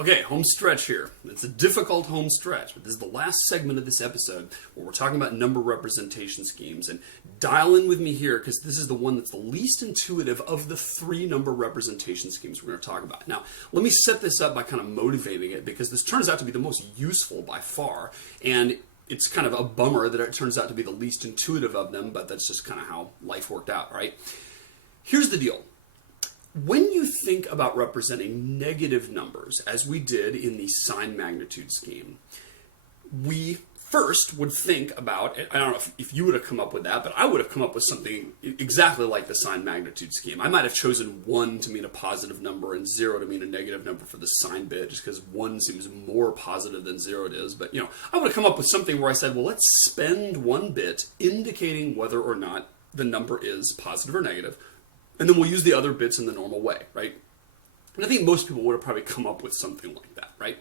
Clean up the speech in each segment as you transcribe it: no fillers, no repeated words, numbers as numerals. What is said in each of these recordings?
Okay, home stretch here. It's a difficult home stretch, but this is the last segment of this episode where we're talking about number representation schemes. And dial in with me here because this is the one that's the least intuitive of the three number representation schemes we're going to talk about. Now, let me set this up by kind of motivating it because this turns out to be the most useful by far. And it's kind of a bummer that it turns out to be the least intuitive of them, but that's just kind of how life worked out, right? Here's the deal. When you think about representing negative numbers, as we did in the sign magnitude scheme, we first would think about, I don't know if you would have come up with that, but I would have come up with something exactly like the sign magnitude scheme. I might have chosen 1 to mean a positive number and 0 to mean a negative number for the sign bit, just because 1 seems more positive than 0 it is. But, I would have come up with something where I said, well, let's spend 1 bit indicating whether or not the number is positive or negative. And then we'll use the other bits in the normal way, right? And I think most people would have probably come up with something like that, right?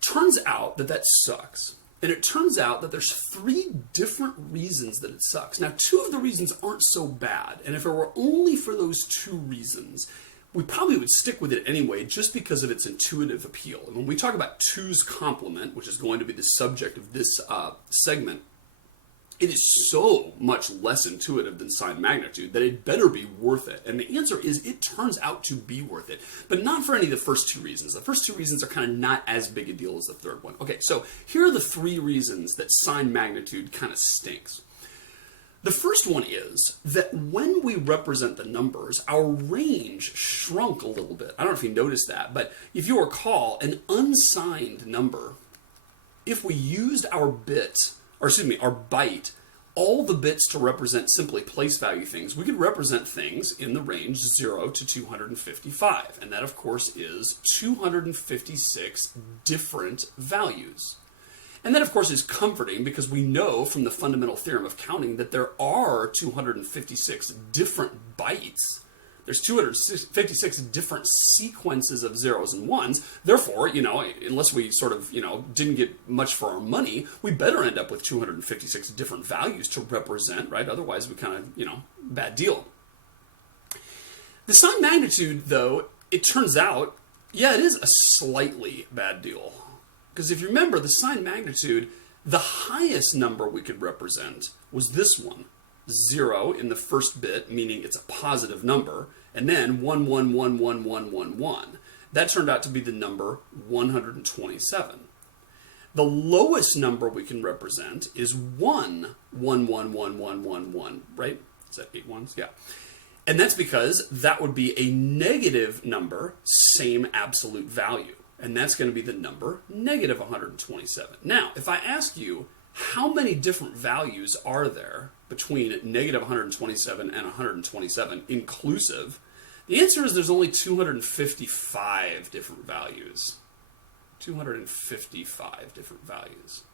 Turns out that sucks. And it turns out that there's 3 different reasons that it sucks. Now, 2 of the reasons aren't so bad. And if it were only for those 2 reasons, we probably would stick with it anyway just because of its intuitive appeal. And when we talk about 2's complement, which is going to be the subject of this segment, it is so much less intuitive than sign magnitude that it better be worth it. And the answer is it turns out to be worth it, but not for any of the first 2 reasons. The first 2 reasons are kind of not as big a deal as the third one. Okay, so here are the 3 reasons that sign magnitude kind of stinks. The first one is that when we represent the numbers, our range shrunk a little bit. I don't know if you noticed that, but if you recall, an unsigned number, if we used our byte, all the bits to represent simply place value things, we could represent things in the range 0 to 255. And that, of course, is 256 different values. And that, of course, is comforting because we know from the fundamental theorem of counting that there are 256 different bytes. There's 256 different sequences of zeros and ones. Therefore, unless we sort of, didn't get much for our money, we better end up with 256 different values to represent, right? Otherwise, we kind of, bad deal. The sign magnitude, though, it turns out, it is a slightly bad deal. Because if you remember, the sign magnitude, the highest number we could represent was this one. 0 in the first bit, meaning it's a positive number, and then 111111. That turned out to be the number 127. The lowest number we can represent is 111111, right? Is that 8 ones? Yeah. And that's because that would be a negative number, same absolute value. And that's going to be the number negative 127. Now, if I ask you, how many different values are there between negative 127 and 127 inclusive? The answer is there's only 255 different values. 255 different values.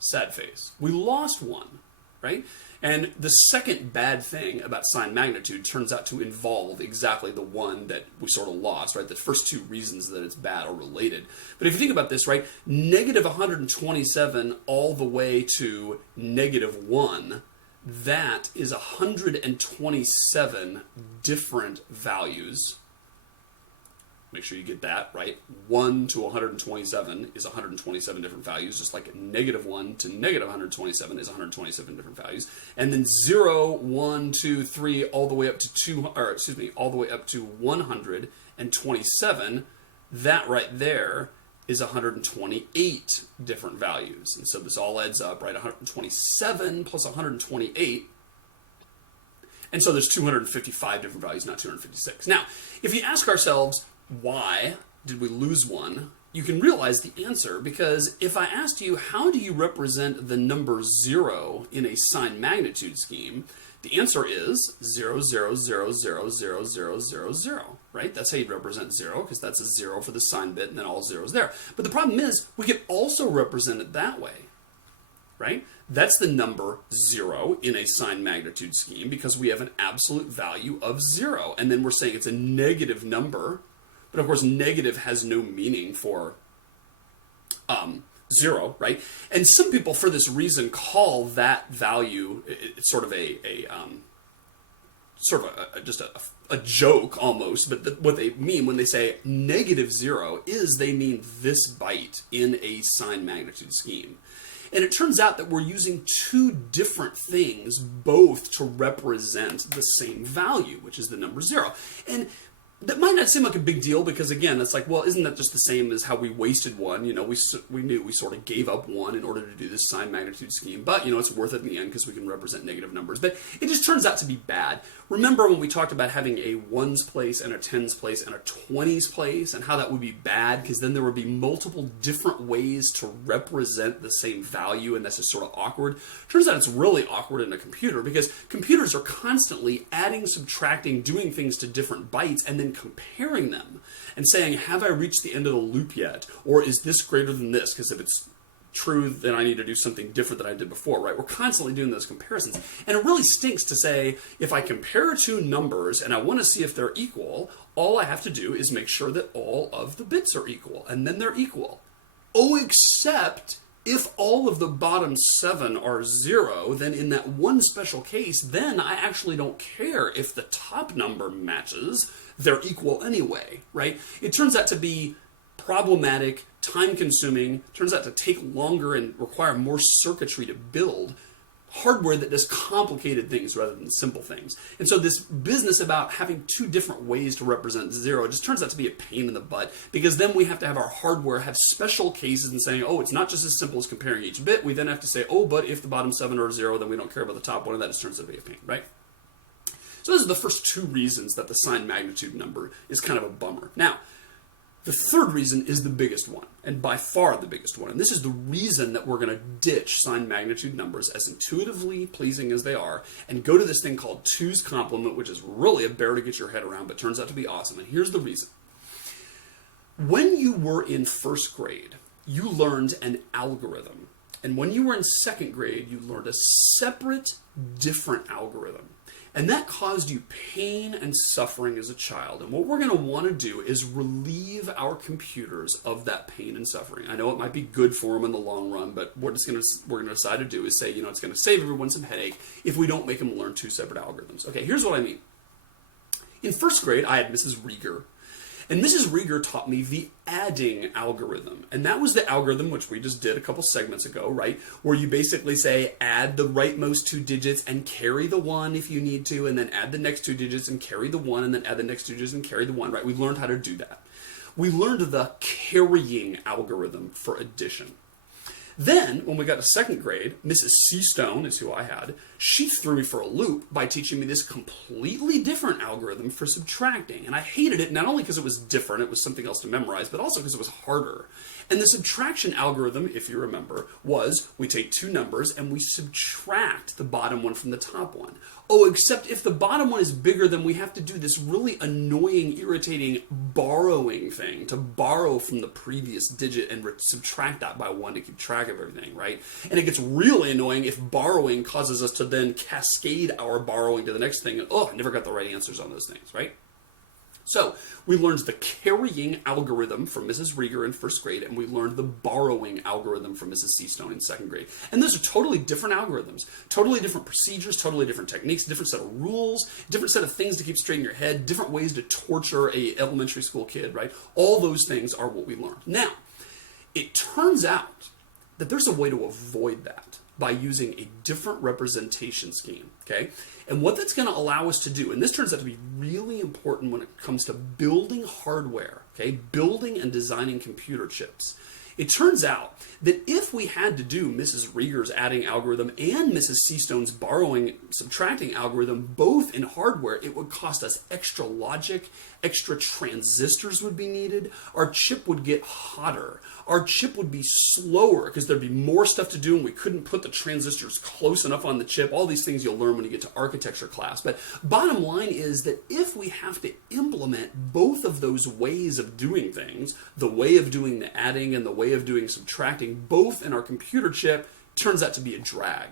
Sad face. We lost one, right? And the second bad thing about sign magnitude turns out to involve exactly the one that we sort of lost, right? The first 2 reasons that it's bad are related. But if you think about this, right, negative 127 all the way to negative 1, that is 127 different values. Make sure you get that, right? 1 to 127 is 127 different values, just like negative 1 to negative 127 is 127 different values. And then 0, 1, 2, 3, all the way up to all the way up to 127, that right there is 128 different values. And so this all adds up, right? 127 plus 128. And so there's 255 different values, not 256. Now, if you ask ourselves, why did we lose one? You can realize the answer because if I asked you, how do you represent the number 0 in a sign magnitude scheme? The answer is 0, 0, 0, 0, 0, 0, 0, 0, right? That's how you represent 0 because that's a 0 for the sign bit and then all zeros there. But the problem is we could also represent it that way, right? That's the number 0 in a sign magnitude scheme because we have an absolute value of 0. And then we're saying it's a negative number. But of course, negative has no meaning for 0, right? And some people, for this reason, call that value it's sort of sort of just a joke almost, but what they mean when they say -0 is they mean this byte in a sign magnitude scheme. And it turns out that we're using two different things both to represent the same value, which is the number 0. And that might not seem like a big deal because, again, it's like, well, isn't that just the same as how we wasted 1? You know, we knew we sort of gave up 1 in order to do this sign magnitude scheme. But, you know, it's worth it in the end because we can represent negative numbers. But it just turns out to be bad. Remember when we talked about having a 1's place and a 10's place and a 20's place and how that would be bad because then there would be multiple different ways to represent the same value, and that's just sort of awkward. Turns out it's really awkward in a computer because computers are constantly adding, subtracting, doing things to different bytes and then comparing them and saying, have I reached the end of the loop yet? Or is this greater than this? Because if it's true, then I need to do something different than I did before, right? We're constantly doing those comparisons. And it really stinks to say, if I compare two numbers and I want to see if they're equal, all I have to do is make sure that all of the bits are equal, and then they're equal. Oh, except if all of the bottom 7 are 0, then in that one special case, then I actually don't care if the top number matches. They're equal anyway, right? It turns out to be problematic, time-consuming, turns out to take longer and require more circuitry to build hardware that does complicated things rather than simple things. And so this business about having two different ways to represent 0 just turns out to be a pain in the butt, because then we have to have our hardware have special cases and saying, oh, it's not just as simple as comparing each bit. We then have to say, oh, but if the bottom 7 are 0, then we don't care about the top one, and that just turns out to be a pain, right? So those are the first two reasons that the sign magnitude number is kind of a bummer. Now, the third reason is the biggest one, and by far the biggest one. And this is the reason that we're going to ditch sign magnitude numbers, as intuitively pleasing as they are, and go to this thing called 2's complement, which is really a bear to get your head around, but turns out to be awesome. And here's the reason. When you were in first grade, you learned an algorithm. And when you were in second grade, you learned a separate, different algorithm. And that caused you pain and suffering as a child. And what we're going to want to do is relieve our computers of that pain and suffering. I know it might be good for them in the long run, but what we're going to decide to do is say, it's going to save everyone some headache if we don't make them learn two separate algorithms. Okay, here's what I mean. In first grade, I had Mrs. Rieger. And Mrs. Rieger taught me the adding algorithm. And that was the algorithm which we just did a couple segments ago, right? Where you basically say, add the rightmost two digits and carry the 1 if you need to, and then add the next two digits and carry the 1, and then add the next two digits and carry the 1, right? We learned how to do that. We learned the carrying algorithm for addition. Then, when we got to second grade, Mrs. Seastone is who I had. She threw me for a loop by teaching me this completely different algorithm for subtracting. And I hated it not only because it was different, it was something else to memorize, but also because it was harder. And the subtraction algorithm, if you remember, was we take two numbers and we subtract the bottom one from the top one. Oh, except if the bottom one is bigger, then we have to do this really annoying, irritating borrowing thing to borrow from the previous digit and subtract that by 1 to keep track of everything, right? And it gets really annoying if borrowing causes us to then cascade our borrowing to the next thing. And, I never got the right answers on those things, right? So we learned the carrying algorithm from Mrs. Rieger in first grade, and we learned the borrowing algorithm from Mrs. Seastone in second grade. And those are totally different algorithms, totally different procedures, totally different techniques, different set of rules, different set of things to keep straight in your head, different ways to torture a elementary school kid, right? All those things are what we learned. Now, it turns out that there's a way to avoid that by using a different representation scheme, okay? And what that's going to allow us to do, and this turns out to be really important when it comes to building hardware, okay, building and designing computer chips. It turns out that if we had to do Mrs. Rieger's adding algorithm and Mrs. Seastone's borrowing, subtracting algorithm, both in hardware, it would cost us extra logic, extra transistors would be needed, our chip would get hotter, our chip would be slower because there'd be more stuff to do and we couldn't put the transistors close enough on the chip, all these things you'll learn when you get to architecture class. But bottom line is that if we have to implement both of those ways of doing things, the way of doing the adding and the way of doing subtracting, both in our computer chip, turns out to be a drag.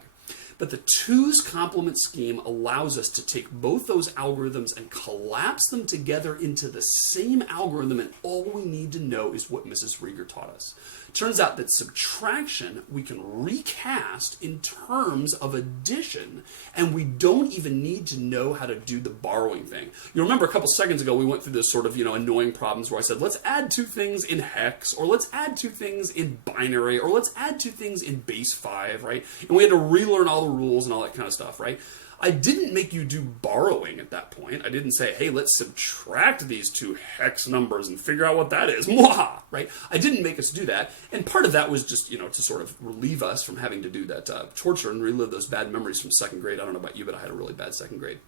But the two's complement scheme allows us to take both those algorithms and collapse them together into the same algorithm, and all we need to know is what Mrs. Rieger taught us. Turns out that subtraction we can recast in terms of addition, and we don't even need to know how to do the borrowing thing. You remember a couple seconds ago we went through this sort of, annoying problems where I said, let's add two things in hex, or let's add two things in binary, or let's add two things in base 5, right? And we had to relearn all the rules and all that kind of stuff, right? I didn't make you do borrowing at that point. I didn't say, hey, let's subtract these two hex numbers and figure out what that is. Mwah! Right? I didn't make us do that. And part of that was just, to sort of relieve us from having to do that torture and relive those bad memories from second grade. I don't know about you, but I had a really bad second grade.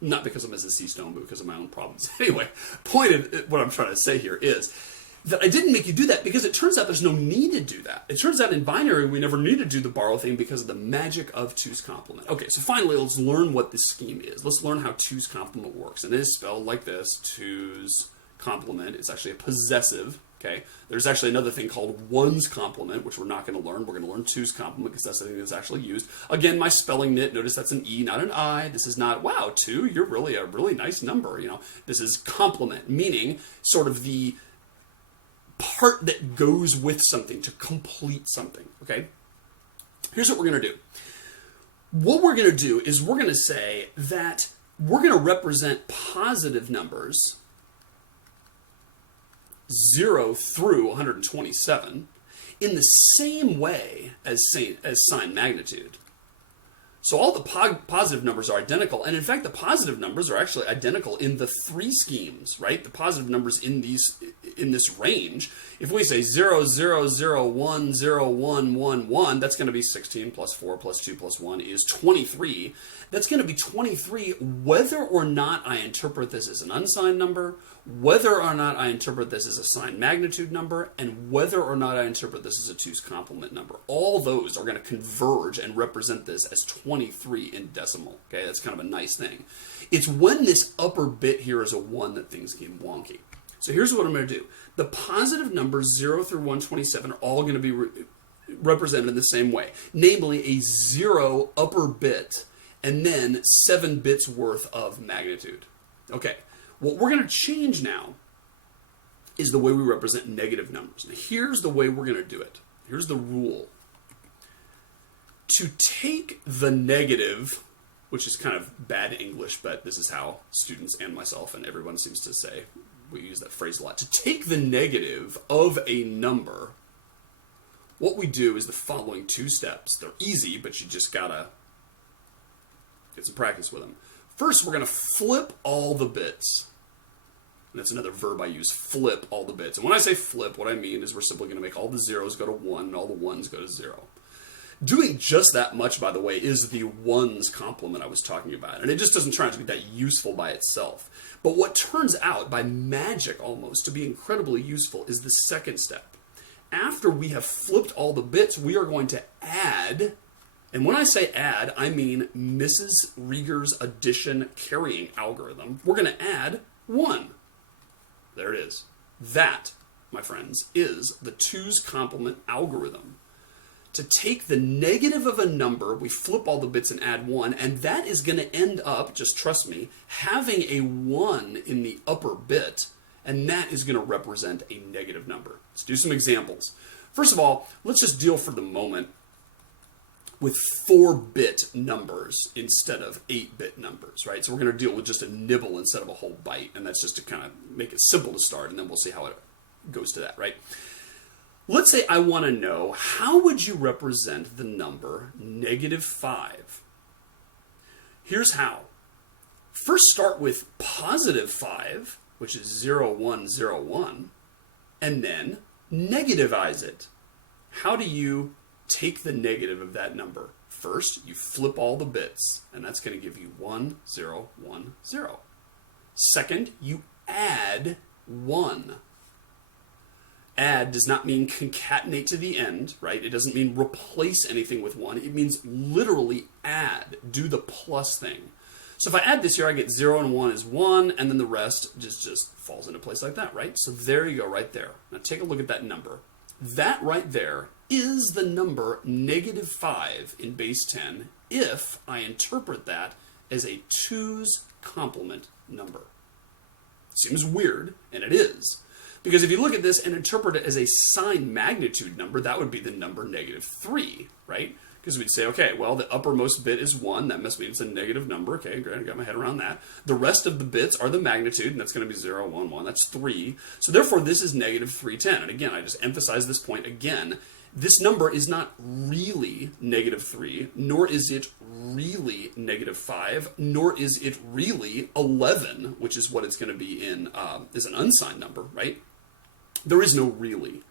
Not because of Mrs. Seastone, but because of my own problems. Anyway, what I'm trying to say here is that I didn't make you do that because it turns out there's no need to do that. It turns out in binary we never need to do the borrow thing because of the magic of two's complement. Okay, so finally let's learn what this scheme is. Let's learn how two's complement works. And it is spelled like this, two's complement. It's actually a possessive, okay? There's actually another thing called one's complement, which we're not going to learn. We're going to learn two's complement because that's the thing that's actually used. Again, my spelling nit, notice that's an E, not an I. This is not, wow, 2, you're really a really nice number. This is complement, meaning sort of the part that goes with something to complete something, okay? Here's what we're going to do. What we're going to do is we're going to say that we're going to represent positive numbers 0 through 127 in the same way as sign magnitude. So all the positive numbers are identical, and in fact the positive numbers are actually identical in the three schemes, right? The positive numbers in this range. If we say 0, 0, 0, 1, 0, 1, 1, 1, that's going to be 16 plus 4 plus 2 plus 1 is 23. That's going to be 23 whether or not I interpret this as an unsigned number, whether or not I interpret this as a signed magnitude number, and whether or not I interpret this as a two's complement number. All those are going to converge and represent this as 23 in decimal. Okay, that's kind of a nice thing. It's when this upper bit here is a 1 that things get wonky. So here's what I'm going to do. The positive numbers 0 through 127 are all going to be represented in the same way, namely a 0 upper bit and then 7 bits worth of magnitude. Okay, what we're going to change now is the way we represent negative numbers. Now, here's the way we're going to do it. Here's the rule. To take the negative, which is kind of bad English, but this is how students and myself and everyone seems to say, we use that phrase a lot. To take the negative of a number, what we do is the following two steps. They're easy, but you just gotta get some practice with them. First, we're going to flip all the bits. And that's another verb I use, flip all the bits. And when I say flip, what I mean is we're simply going to make all the zeros go to 1 and all the 1s go to 0. Doing just that much, by the way, is the one's complement I was talking about. And it just doesn't turn out to be that useful by itself. But what turns out, by magic almost, to be incredibly useful is the second step. After we have flipped all the bits, we are going to add, and when I say add, I mean Mrs. Rieger's addition carrying algorithm. We're going to add 1. There it is. That, my friends, is the two's complement algorithm. To take the negative of a number, we flip all the bits and add 1, and that is going to end up, just trust me, having a 1 in the upper bit, and that is going to represent a negative number. Let's do some examples. First of all, let's just deal for the moment with 4-bit numbers instead of 8-bit numbers, right? So we're going to deal with just a nibble instead of a whole byte, and that's just to kind of make it simple to start, and then we'll see how it goes to that, right? Let's say I want to know, how would you represent the number -5? Here's how. First start with +5, which is 0, 1, 0, 1, and then negativize it. How do you take the negative of that number? First, you flip all the bits, and that's going to give you 1, 0, 1, 0. Second, you add 1. Add does not mean concatenate to the end, right? It doesn't mean replace anything with 1. It means literally add, do the plus thing. So if I add this here, I get 0 and 1 is 1, and then the rest just falls into place like that, right? So there you go, right there. Now take a look at that number. That right there is the number -5 in base 10 if I interpret that as a 2's complement number. Seems weird, and it is. Because if you look at this and interpret it as a sign magnitude number, that would be the number -3, right? Because we'd say, okay, well, the uppermost bit is 1. That must mean it's a negative number. Okay, great, I got my head around that. The rest of the bits are the magnitude, and that's going to be 0, 1, 1. That's 3. So therefore, this is -310. And again, I just emphasize this point again. This number is not really -3, nor is it really -5, nor is it really 11, which is what it's going to be in, is an unsigned number, right? There is no really.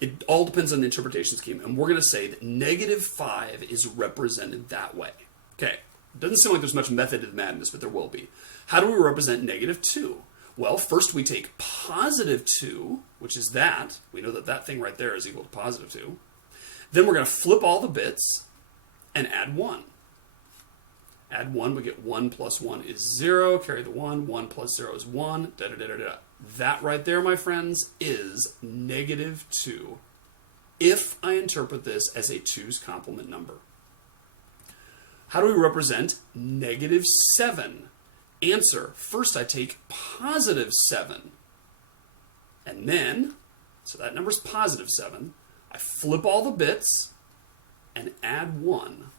It all depends on the interpretation scheme, and we're going to say that -5 is represented that way. Okay, it doesn't seem like there's much method to the madness, but there will be. How do we represent -2? Well, first we take +2, which is that. We know that that thing right there is equal to +2. Then we're going to flip all the bits and add 1. Add 1, we get 1 plus 1 is 0, carry the 1, 1 plus 0 is 1, da-da-da-da-da. That right there, my friends, is -2 if I interpret this as a 2's complement number. How do we represent -7? Answer, first I take +7. And then, so that number's +7, I flip all the bits and add 1.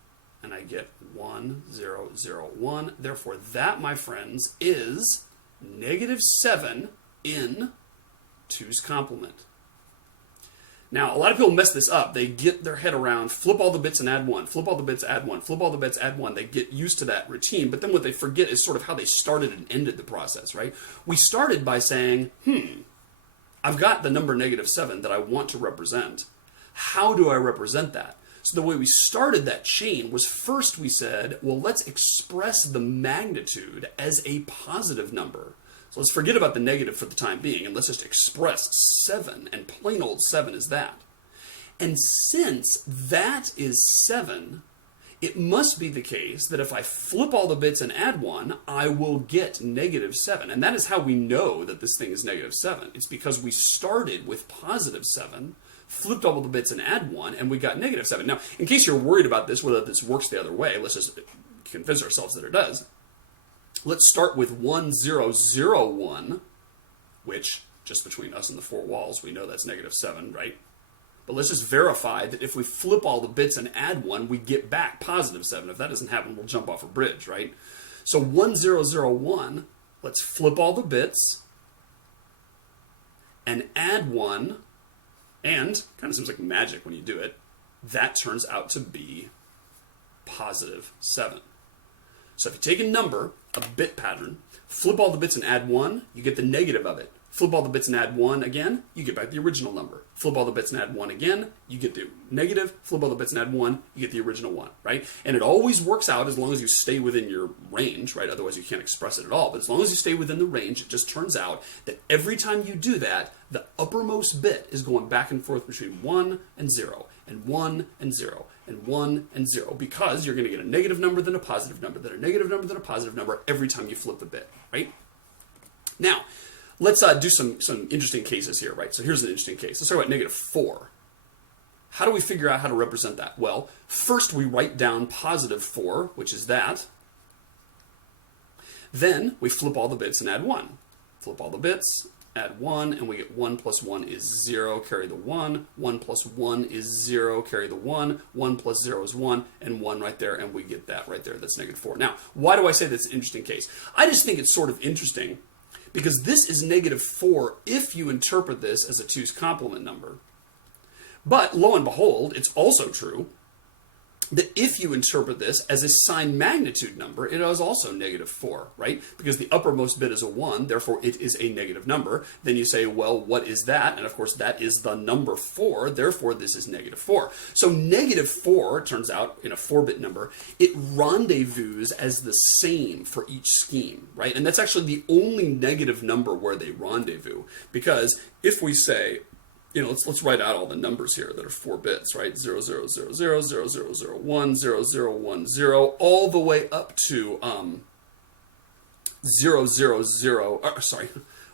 And I get 1, 0, 0, 1. Therefore, that, my friends, is -7 in 2's complement. Now, a lot of people mess this up. They get their head around, flip all the bits and add 1, flip all the bits, add 1, flip all the bits, add 1. They get used to that routine, but then what they forget is sort of how they started and ended the process, right? We started by saying, I've got the number -7 that I want to represent. How do I represent that? So the way we started that chain was first we said, well, let's express the magnitude as a positive number. So let's forget about the negative for the time being, and let's just express 7, and plain old 7 is that. And since that is 7, it must be the case that if I flip all the bits and add 1, I will get -7. And that is how we know that this thing is -7. It's because we started with +7, flipped all the bits and add 1, and we got -7. Now, in case you're worried about this, whether this works the other way, let's just convince ourselves that it does. Let's start with 1, 0, 0, 1, which, just between us and the four walls, we know that's -7, right? But let's just verify that if we flip all the bits and add 1, we get back +7. If that doesn't happen, we'll jump off a bridge, right? So 1, 0, 0, 1, let's flip all the bits and add 1, and, kind of seems like magic when you do it, that turns out to be +7. So if you take a number, a bit pattern, flip all the bits and add 1, you get the negative of it. Flip all the bits and add 1 again, you get back the original number. Flip all the bits and add 1 again, you get the negative. Flip all the bits and add 1, you get the original 1, right? And it always works out as long as you stay within your range, right? Otherwise you can't express it at all. But as long as you stay within the range, it just turns out that every time you do that, the uppermost bit is going back and forth between 1 and 0, and 1 and 0, and 1 and 0, because you're going to get a negative number, then a positive number, then a negative number, then a positive number every time you flip the bit, right? Now, let's do some interesting cases here, right? So here's an interesting case. Let's talk about -4. How do we figure out how to represent that? Well, first we write down +4, which is that. Then we flip all the bits and add 1. Flip all the bits, add 1, and we get 1 plus 1 is 0, carry the 1. 1 plus 1 is 0, carry the 1. 1 plus 0 is 1, and 1 right there, and we get that right there. That's -4. Now, why do I say that's an interesting case? I just think it's sort of interesting because this is -4 if you interpret this as a 2's complement number. But lo and behold, it's also true that if you interpret this as a sign magnitude number, it is also -4, right? Because the uppermost bit is a 1, therefore it is a negative number. Then you say, well, what is that? And of course, that is the number 4, therefore this is -4. So -4, turns out, in a 4-bit number, it rendezvous as the same for each scheme, right? And that's actually the only negative number where they rendezvous. Because if we say, you know, let's write out all the numbers here that are 4 bits, right? 0, 0, 0, 0, 0, 0, 0, 1, 0, 0, 1, 0, all the way up to 0, 0, 0,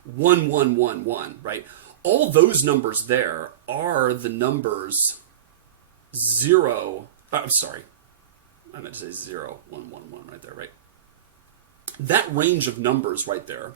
1, 1, 1, 1, right? all those numbers there are the numbers 0, I'm sorry, I meant to say 0, 1, 1, 1 right there, right? That range of numbers right there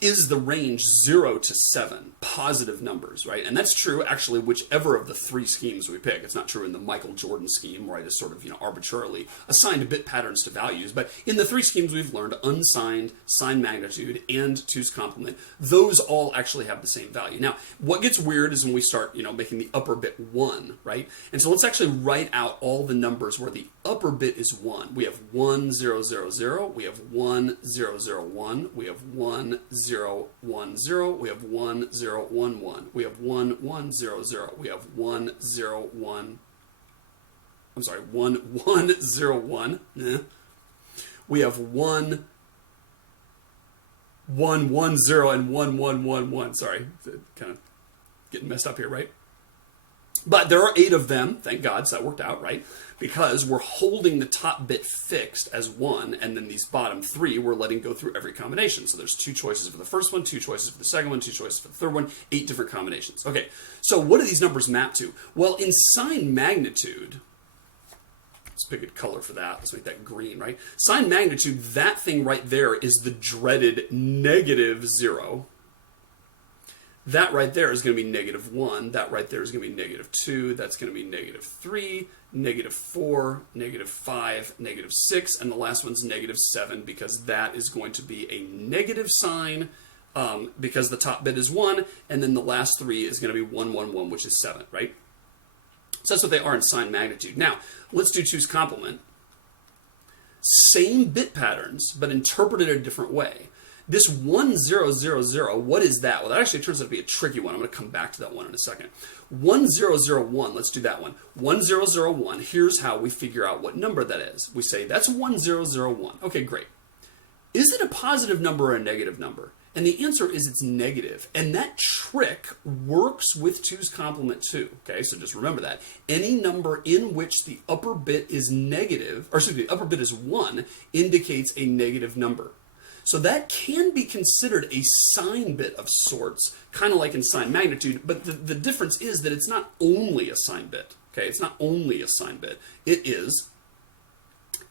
is the range 0 to 7, positive numbers, right? And that's true, actually, whichever of the three schemes we pick. It's not true in the Michael Jordan scheme, where I just sort of, arbitrarily assigned bit patterns to values. But in the three schemes we've learned, unsigned, sign magnitude, and 2's complement, those all actually have the same value. Now, what gets weird is when we start, making the upper bit 1, right? And so let's actually write out all the numbers where the upper bit is 1. We have 1, 0, 0, 0. We have 1, 0, 0, 1. We have 1, 0, 1, 0. We have 1, 0, 1, 1. We have 1, 1, 0, 0. We have 1, 0, 1. I'm sorry, 1, 1, 0, 1. We have 1, 1, 1, 0, and 1, 1, 1, 1. Sorry, kind of getting messed up here, right? But there are 8 of them, thank God, so that worked out, right? Because we're holding the top bit fixed as 1, and then these bottom 3 we're letting go through every combination. So there's 2 choices for the first one, 2 choices for the second one, 2 choices for the third one, 8 different combinations. Okay, so what do these numbers map to? Well, in sign magnitude, let's pick a color for that. Let's make that green, right? Sign magnitude, that thing right there is the dreaded -0. That right there is going to be -1. That right there is going to be -2. That's going to be -3, -4, -5, -6, and the last one's -7 because that is going to be a negative sign because the top bit is 1, and then the last 3 is going to be 1, 1, 1, which is 7, right? So that's what they are in sign magnitude. Now, let's do 2's complement. Same bit patterns, but interpreted a different way. This 1, 0, 0, 0, what is that? Well, that actually turns out to be a tricky one. I'm going to come back to that one in a second. 1, 0, 0, 1, let's do that one. 1, 0, 0, 1, here's how we figure out what number that is. We say, that's 1, 0, 0, 1. Okay, great. Is it a positive number or a negative number? And the answer is it's negative. And that trick works with 2's complement too. Okay, so just remember that. Any number in which the upper bit is negative, or excuse me, the upper bit is 1, indicates a negative number. So that can be considered a sign bit of sorts, kind of like in sign magnitude, but the difference is that it's not only a sign bit. Okay, it's not only a sign bit. It is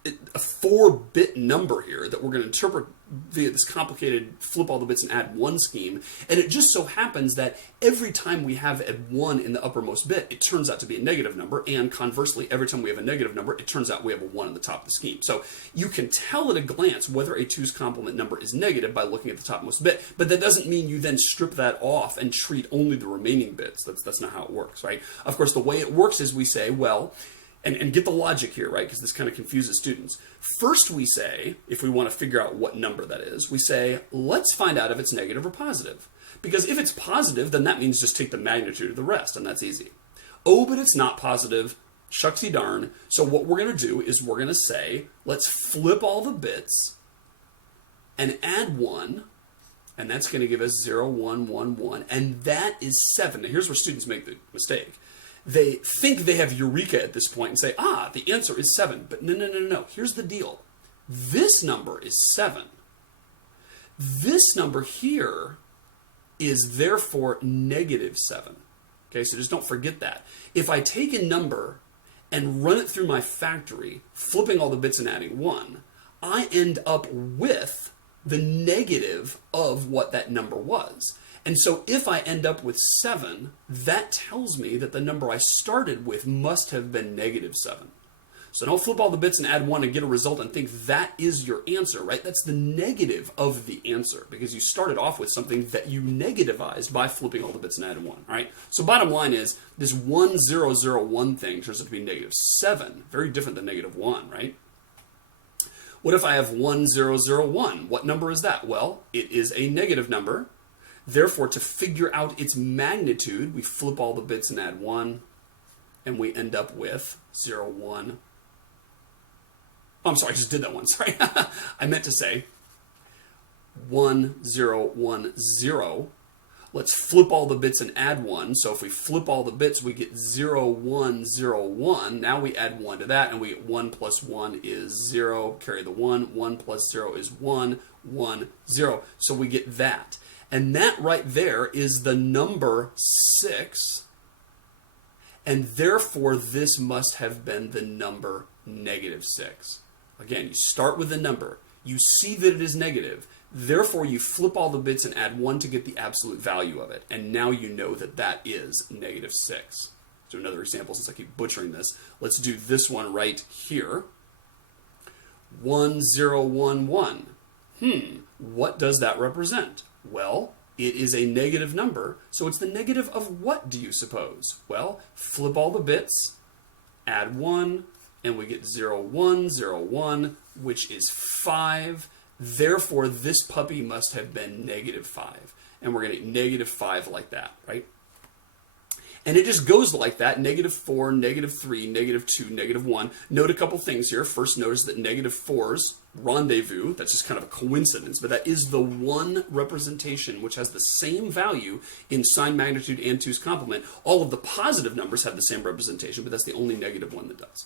a 4-bit number here that we're going to interpret via this complicated flip all the bits and add 1 scheme. And it just so happens that every time we have a 1 in the uppermost bit, it turns out to be a negative number. And conversely, every time we have a negative number, it turns out we have a 1 in the top of the scheme. So you can tell at a glance whether a 2's complement number is negative by looking at the topmost bit. But that doesn't mean you then strip that off and treat only the remaining bits. That's not how it works, right? Of course, the way it works is we say, well, and get the logic here, right? Because this kind of confuses students. First we say, if we want to figure out what number that is, we say, let's find out if it's negative or positive. Because if it's positive, then that means just take the magnitude of the rest, and that's easy. Oh, but it's not positive. Shucksy darn. So what we're going to do is we're going to say, let's flip all the bits and add 1, and that's going to give us 0, 1, 1, 1, and that is 7. Now here's where students make the mistake. They think they have eureka at this point and say, the answer is 7. But no. Here's the deal. This number is 7. This number here is therefore -7. Okay, so just don't forget that. If I take a number and run it through my factory, flipping all the bits and adding 1, I end up with the negative of what that number was. And so if I end up with 7, that tells me that the number I started with must have been -7. So don't flip all the bits and add 1 and get a result and think that is your answer, right? That's the negative of the answer because you started off with something that you negativized by flipping all the bits and adding 1, right? So bottom line is this 1, 0, 0, 1 thing turns out to be -7. Very different than -1, right? What if I have 1, 0, 0, 1? What number is that? Well, it is a negative number. Therefore, to figure out its magnitude, we flip all the bits and add 1, and we end up with 0, 1. Oh, I'm sorry, I just did that one. Sorry. I meant to say 1, 0, 1, 0. Let's flip all the bits and add 1. So if we flip all the bits, we get 0, 1, 0, 1. Now we add 1 to that, and we get 1 plus 1 is 0. Carry the 1. 1 plus 0 is 1, 1, 0. So we get that. And that right there is the number 6. And therefore, this must have been the number -6. Again, you start with the number. You see that it is negative. Therefore, you flip all the bits and add 1 to get the absolute value of it. And now you know that that is -6. So another example, since I keep butchering this, let's do this one right here. 1, 0, 1, 1. What does that represent? Well, it is a negative number, so it's the negative of what, do you suppose? Well, flip all the bits, add 1, and we get 0, 1, 0, 1, which is 5. Therefore, this puppy must have been -5. And we're going to get -5 like that, right? And it just goes like that, -4, -3, -2, -1. Note a couple things here. First, notice that -4's rendezvous, that's just kind of a coincidence, but that is the one representation which has the same value in sign, magnitude, and 2's complement. All of the positive numbers have the same representation, but that's the only negative one that does.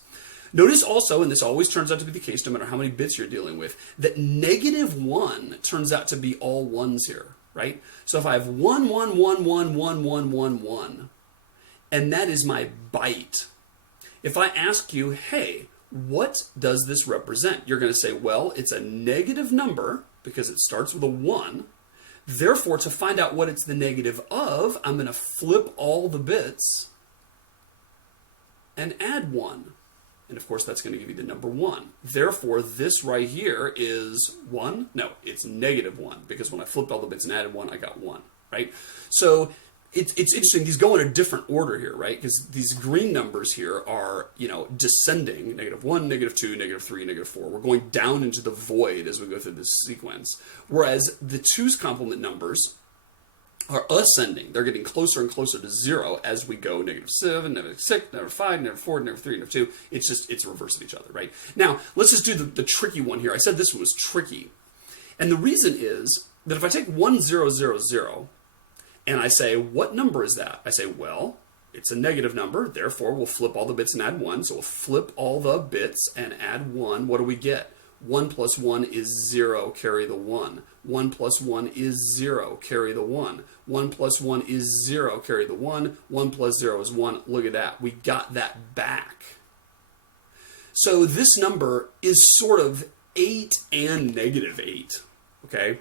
Notice also, and this always turns out to be the case no matter how many bits you're dealing with, that -1 turns out to be all ones here, right? So if I have 1, 1, 1, 1, 1, 1, 1, 1, and that is my byte. If I ask you, hey, what does this represent? You're going to say, well, it's a negative number because it starts with a 1. Therefore, to find out what it's the negative of, I'm going to flip all the bits and add 1. And of course, that's going to give you the number 1. Therefore, this right here is 1. No, it's -1 because when I flipped all the bits and added 1, I got 1, right? So it's interesting. These go in a different order here, right? Because these green numbers here are, descending, -1, -2, -3, -4. We're going down into the void as we go through this sequence. Whereas the 2's complement numbers are ascending. They're getting closer and closer to 0 as we go -7, -6, -5, -4, -3, -2. It's a reverse of each other, right? Now, let's just do the tricky one here. I said this one was tricky. And the reason is that if I take 1, 0, 0, 0, and I say, what number is that? I say, well, it's a negative number, therefore we'll flip all the bits and add 1. So we'll flip all the bits and add 1. What do we get? 1 plus 1 is 0, carry the 1. 1 plus 1 is 0, carry the 1. 1 plus 1 is 0, carry the 1. 1 plus 0 is 1. Look at that. We got that back. So this number is sort of 8 and -8, okay?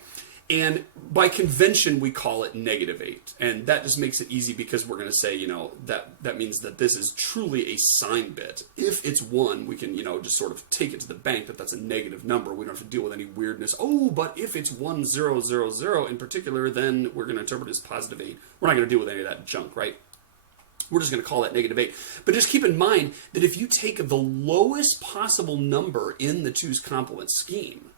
And by convention, we call it -8. And that just makes it easy because we're going to say, that means that this is truly a sign bit. If it's 1, we can, just sort of take it to the bank that that's a negative number. We don't have to deal with any weirdness. Oh, but if it's 1, 0, 0, 0 in particular, then we're going to interpret it as +8. We're not going to deal with any of that junk, right? We're just going to call that -8. But just keep in mind that if you take the lowest possible number in the 2's complement scheme,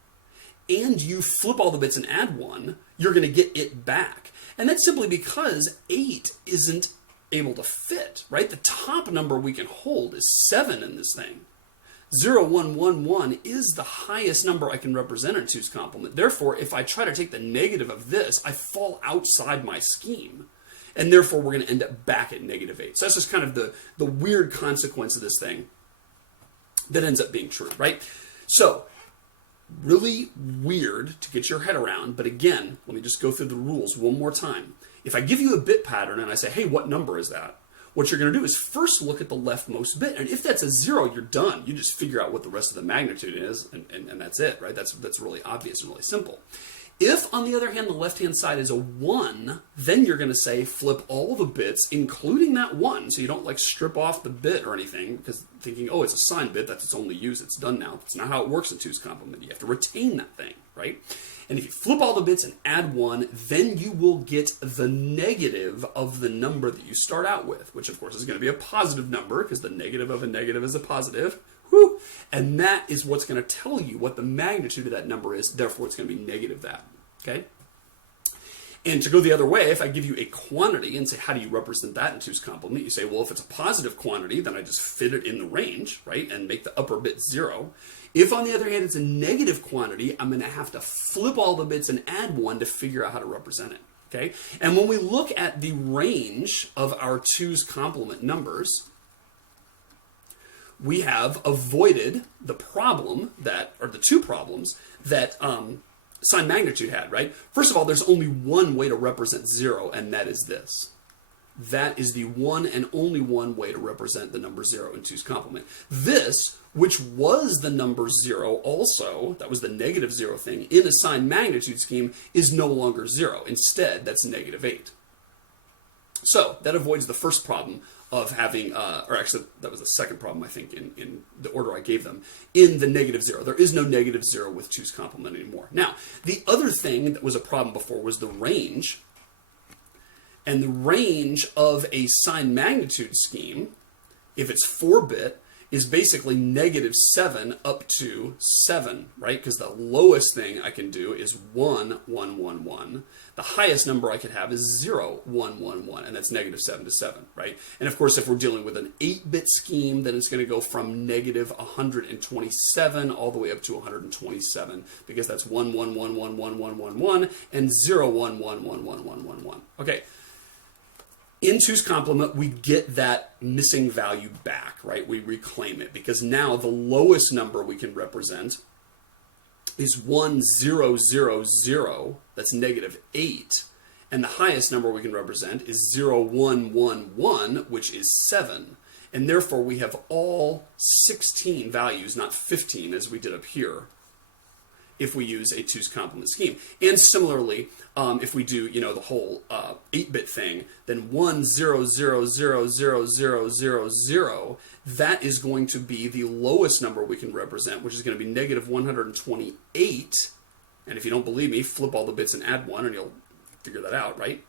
and you flip all the bits and add 1, you're going to get it back. And that's simply because 8 isn't able to fit, right? The top number we can hold is 7 in this thing. 0, 1, 1, 1 is the highest number I can represent in 2's complement. Therefore, if I try to take the negative of this, I fall outside my scheme. And therefore, we're going to end up back at -8. So that's just kind of the weird consequence of this thing that ends up being true, right? So, really weird to get your head around, but again, let me just go through the rules one more time. If I give you a bit pattern and I say, hey, what number is that? What you're going to do is first look at the leftmost bit, and if that's a 0, you're done. You just figure out what the rest of the magnitude is, and that's it, right? That's really obvious and really simple. If, on the other hand, the left-hand side is a 1, then you're going to say flip all the bits, including that 1, so you don't strip off the bit or anything, because thinking, oh, it's a sign bit, that's its only use, it's done now. That's not how it works in 2's complement. You have to retain that thing, right? And if you flip all the bits and add 1, then you will get the negative of the number that you start out with, which of course is going to be a positive number, because the negative of a negative is a positive. Whew. And that is what's going to tell you what the magnitude of that number is. Therefore, it's going to be negative that. Okay? And to go the other way, if I give you a quantity and say, how do you represent that in 2's complement? You say, well, if it's a positive quantity, then I just fit it in the range, right? And make the upper bit 0. If, on the other hand, it's a negative quantity, I'm going to have to flip all the bits and add 1 to figure out how to represent it. Okay? And when we look at the range of our 2's complement numbers, we have avoided the problem or the 2 problems that sign magnitude had, right? First of all, there's only one way to represent 0, and that is this. That is the one and only one way to represent the number 0 in 2's complement. This, which was the number 0 also, that was the negative 0 thing, in a sign magnitude scheme, is no longer 0. Instead, that's negative 8. So that avoids the first problem of having, or actually that was the second problem, I think, in the order I gave them, in the negative 0. There is no negative 0 with 2's complement anymore. Now, the other thing that was a problem before was the range. And the range of a sign magnitude scheme, if it's 4-bit, is basically negative 7 up to 7, right? Because the lowest thing I can do is 1, 1, 1, 1. The highest number I could have is 0, 1, 1, 1, and that's negative 7 to 7, right? And of course, if we're dealing with an 8-bit scheme, then it's going to go from negative 127 all the way up to 127, because that's 1, 1, 1, 1, 1, 1, 1, 1, and 0, 1, 1, 1, 1, 1, 1, 1. Okay. In 2's complement, we get that missing value back, right? We reclaim it, because now the lowest number we can represent is 1, 0, 0, 0, that's negative 8, and the highest number we can represent is 0, 1, 1, 1, which is 7. And therefore, we have all 16 values, not 15 as we did up here, if we use a 2's complement scheme. And similarly, if we do, the whole 8-bit thing, then 1, 0, 0, 0, 0, 0, 0, 0, that is going to be the lowest number we can represent, which is going to be negative 128. And if you don't believe me, flip all the bits and add 1, and you'll figure that out, right?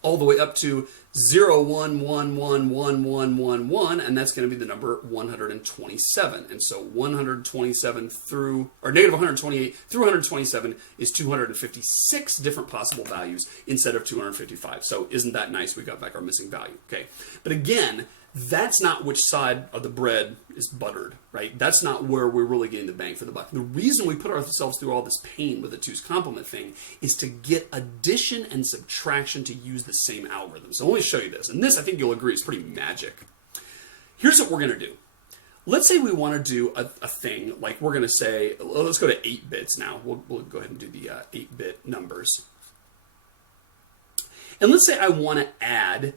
All the way up to 0, 1, 1, 1, 1, 1, 1, 1, and that's going to be the number 127. And so 127 through, or negative 128 through 127 is 256 different possible values instead of 255. So isn't that nice? We got back our missing value. Okay. But again, that's not which side of the bread is buttered, right? That's not where we're really getting the bang for the buck. The reason we put ourselves through all this pain with the 2's complement thing is to get addition and subtraction to use the same algorithm. So let me show you this. And this, I think you'll agree, is pretty magic. Here's what we're going to do. Let's say we want to do a thing, like we're going to say, let's go to 8 bits now. We'll go ahead and do the 8-bit numbers. And let's say I want to add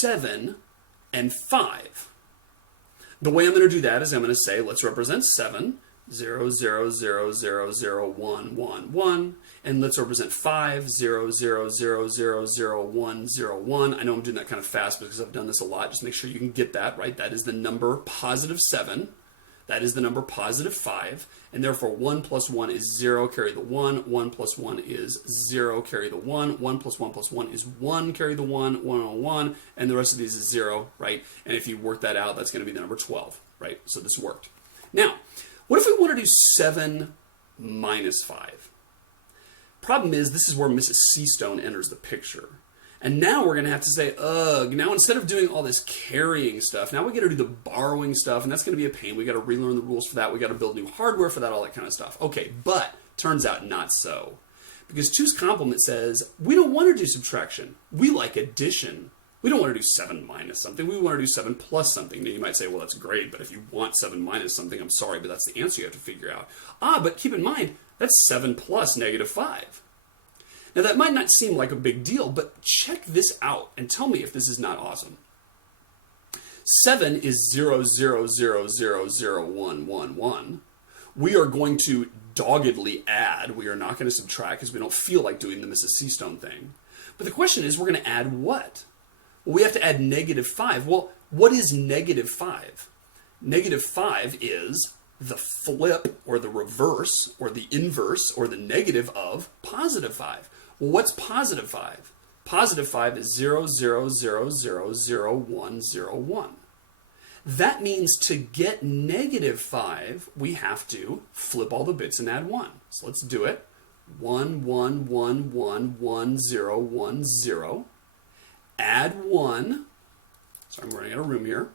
7 and 5. The way I'm going to do that is I'm going to say, let's represent 7, 0, 0, 0, 0, 0, 1, 1, 1. And let's represent 5, 0, 0, 0, 0, 0, 1, 0, 1. I know I'm doing that kind of fast because I've done this a lot. Just make sure you can get that, right? That is the number positive 7. That is the number positive 5. And therefore, 1 plus 1 is 0, carry the 1. 1 plus 1 is 0, carry the 1. 1 plus 1 plus 1 is 1, carry the 1, 1 on 1. And the rest of these is 0, right? And if you work that out, that's going to be the number 12, right? So this worked. Now, what if we want to do 7 minus 5? Problem is, this is where Mrs. Seastone enters the picture. And now we're going to have to say, now instead of doing all this carrying stuff, now we got to do the borrowing stuff, and that's going to be a pain. We got to relearn the rules for that. We got to build new hardware for that, all that kind of stuff. Okay, but turns out not so. Because 2's complement says, we don't want to do subtraction. We like addition. We don't want to do 7 minus something. We want to do 7 plus something. Now you might say, well, that's great, but if you want 7 minus something, I'm sorry, but that's the answer you have to figure out. But keep in mind, that's 7 plus negative 5. Now, that might not seem like a big deal, but check this out and tell me if this is not awesome. 7 is 0, 0, 0, 0, 0, 1, 1, 1. We are going to doggedly add. We are not going to subtract because we don't feel like doing the Mrs. Seastone thing. But the question is, we're going to add what? Well, we have to add negative 5. Well, what is negative 5? Negative 5 is the flip or the reverse or the inverse or the negative of positive 5. Well, what's positive 5? Positive 5 is 0, 0, 0, 0, 0, 1, 0, 1. That means to get negative 5, we have to flip all the bits and add 1. So let's do it. 1, 1, 1, 1, 1, 0, 1, 0. Add 1. Sorry, I'm running out of room here.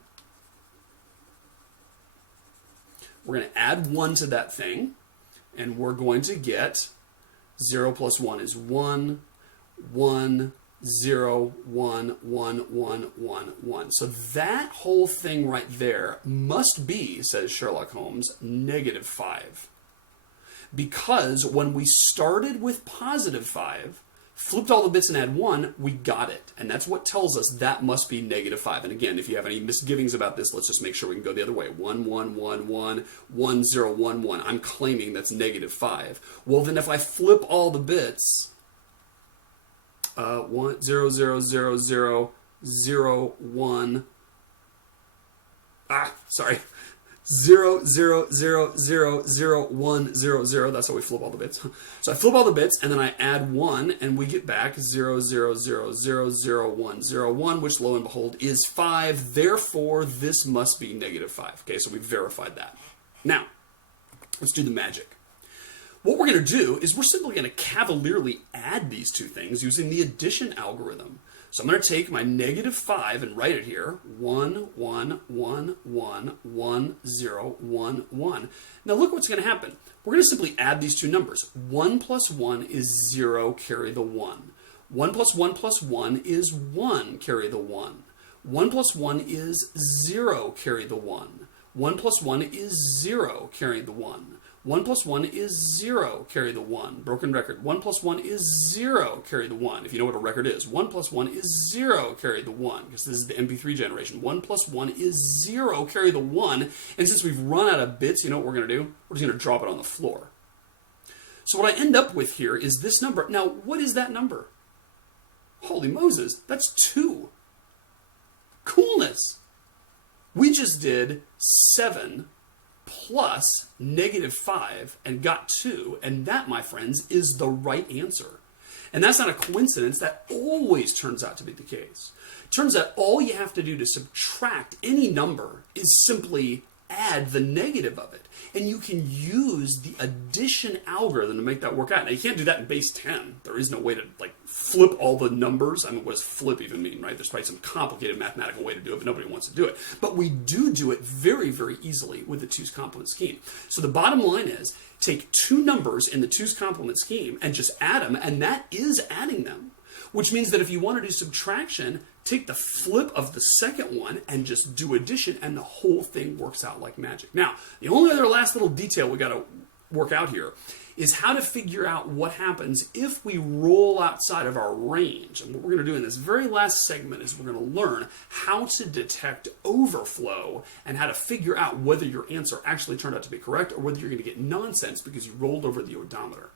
We're going to add 1 to that thing, and we're going to get 0 plus 1 is 1, 1, 0, 1, 1, 1, 1, 1. So that whole thing right there must be, says Sherlock Holmes, negative 5. because when we started with positive 5, flipped all the bits and add 1, we got it. And that's what tells us that must be negative 5. And again, if you have any misgivings about this, let's just make sure we can go the other way. 1, 1, 1, 1, 1, 0, 1, 1. I'm claiming that's negative 5. Well, then if I flip all the bits, 1, 0, 0, 0, 0, 0, 1, sorry. 0, 0, 0, 0, 0, 1, 0, 0. That's how we flip all the bits. So I flip all the bits, and then I add 1, and we get back 0, 0, 0, 0, 0, 1, 0, 1, which, lo and behold, is 5. Therefore, this must be negative 5. Okay, so we verified that. Now, let's do the magic. What we're going to do is we're simply going to cavalierly add these two things using the addition algorithm. So I'm going to take my negative 5 and write it here. 1, 1, 1, 1, 1, 0, 1, 1. Now look what's going to happen. We're going to simply add these two numbers. 1 plus 1 is 0, carry the 1. 1 plus 1 plus 1 is 1, carry the 1. 1 plus 1 is 0, carry the 1. 1 plus 1 is 0, carry the 1. 1 plus 1 is 0, carry the 1. Broken record. 1 plus 1 is 0, carry the 1. If you know what a record is. 1 plus 1 is 0, carry the 1. Because this is the MP3 generation. 1 plus 1 is 0, carry the 1. And since we've run out of bits, you know what we're going to do? We're just going to drop it on the floor. So what I end up with here is this number. Now, what is that number? Holy Moses, that's 2. Coolness. We just did 7 plus negative 5 and got 2, and that, my friends, is the right answer. And that's not a coincidence. That always turns out to be the case. Turns out all you have to do to subtract any number is simply add the negative of it. And you can use the addition algorithm to make that work out. Now, you can't do that in base 10. There is no way to, flip all the numbers. I mean, what does flip even mean, right? There's probably some complicated mathematical way to do it, but nobody wants to do it. But we do it very, very easily with the 2's complement scheme. So the bottom line is, take two numbers in the 2's complement scheme and just add them, and that is adding them. Which means that if you want to do subtraction, take the flip of the second one and just do addition, and the whole thing works out like magic. Now, the only other last little detail we got to work out here is how to figure out what happens if we roll outside of our range. And what we're going to do in this very last segment is we're going to learn how to detect overflow and how to figure out whether your answer actually turned out to be correct or whether you're going to get nonsense because you rolled over the odometer.